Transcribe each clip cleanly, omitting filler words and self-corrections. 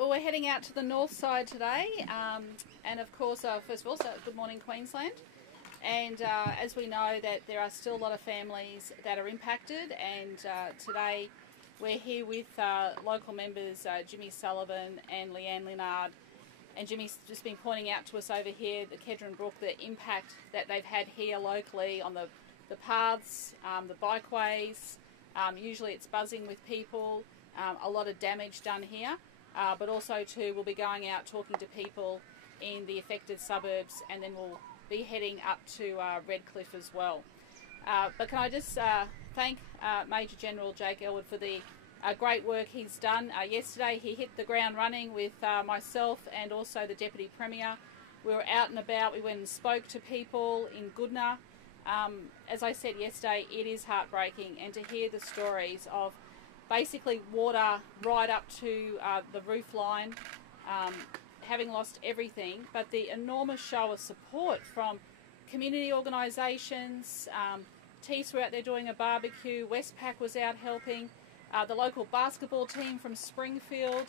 well, we're heading out to the north side today, and of course, first of all, so good morning, Queensland. And as we know, that there are still a lot of families that are impacted, and today we're here with local members Jimmy Sullivan and Leanne Linnard. And Jimmy's just been pointing out to us over here, the Kedron Brook, the impact that they've had here locally on the paths, the bikeways. Usually it's buzzing with people, a lot of damage done here. But also too, we'll be going out talking to people in the affected suburbs, and then we'll be heading up to Redcliffe as well. But can I just thank Major General Jake Elwood for the great work he's done. Yesterday he hit the ground running with myself and also the Deputy Premier. We were out and about, we went and spoke to people in Goodna. As I said yesterday, it is heartbreaking, and to hear the stories of basically water right up to the roof line, having lost everything, but the enormous show of support from community organisations. Tees were out there doing a barbecue, Westpac was out helping, the local basketball team from Springfield.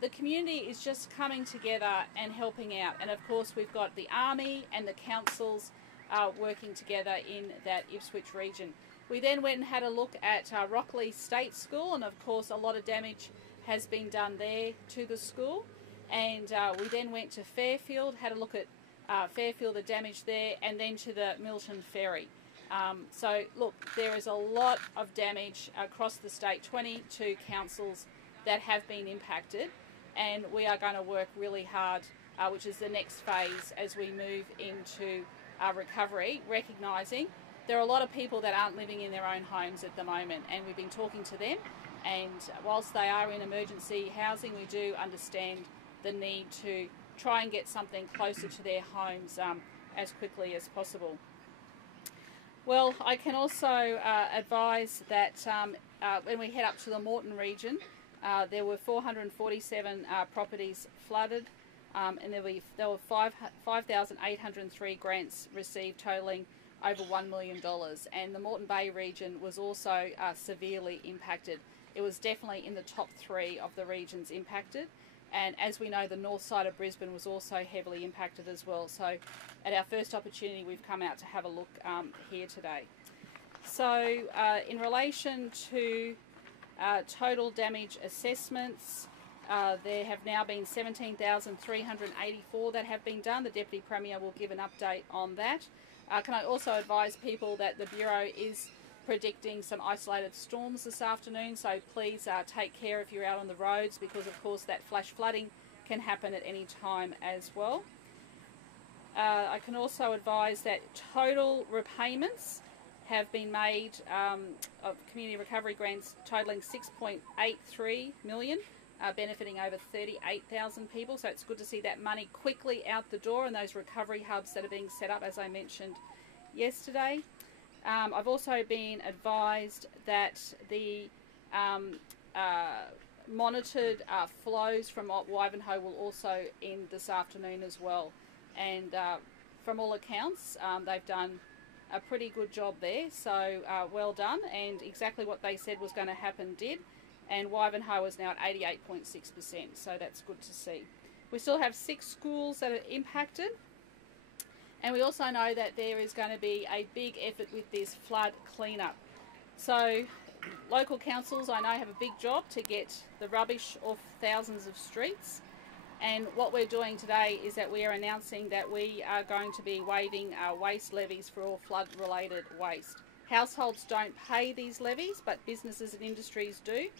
The community is just coming together and helping out, and of course we've got the Army and the councils working together in that Ipswich region. We then went and had a look at Rockley State School, and of course a lot of damage has been done there to the school. And we then went to Fairfield, had a look at Fairfield, the damage there, and then to the Milton Ferry. So look, there is a lot of damage across the state, 22 councils that have been impacted, and we are going to work really hard, which is the next phase as we move into recovery, recognising there are a lot of people that aren't living in their own homes at the moment, and we've been talking to them, and whilst they are in emergency housing, we do understand the need to try and get something closer to their homes as quickly as possible. Well, I can also advise that when we head up to the Moreton region, there were 447 properties flooded, and there were 5,803 grants received, totalling over $1 million. And the Moreton Bay region was also severely impacted. It was definitely in the top 3 of the regions impacted. And as we know, the north side of Brisbane was also heavily impacted as well. So at our first opportunity, we've come out to have a look here today. So in relation to total damage assessments, there have now been 17,384 that have been done. The Deputy Premier will give an update on that. Can I also advise people that the Bureau is predicting some isolated storms this afternoon, so please take care if you're out on the roads, because of course that flash flooding can happen at any time as well. I can also advise that total repayments have been made of community recovery grants totalling $6.83 million, benefiting over 38,000 people, so it's good to see that money quickly out the door and those recovery hubs that are being set up, as I mentioned yesterday. I've also been advised that the monitored flows from Wivenhoe will also end this afternoon as well, and from all accounts they've done a pretty good job there, so well done, and exactly what they said was going to happen did, and Wivenhoe is now at 88.6%, so that's good to see. We still have 6 schools that are impacted. And we also know that there is going to be a big effort with this flood cleanup. So local councils, I know, have a big job to get the rubbish off thousands of streets. And what we're doing today is that we are announcing that we are going to be waiving our waste levies for all flood-related waste. Households don't pay these levies, but businesses and industries do.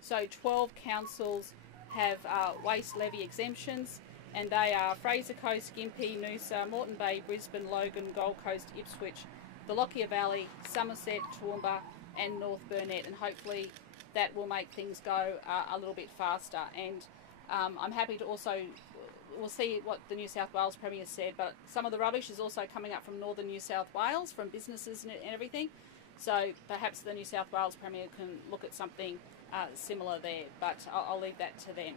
So 12 councils have waste levy exemptions, and they are Fraser Coast, Gympie, Noosa, Moreton Bay, Brisbane, Logan, Gold Coast, Ipswich, the Lockyer Valley, Somerset, Toowoomba and North Burnett, and hopefully that will make things go a little bit faster. And I'm happy to also, we'll see what the New South Wales Premier said, but some of the rubbish is also coming up from northern New South Wales, from businesses and everything, so perhaps the New South Wales Premier can look at something similar there, but I'll leave that to them.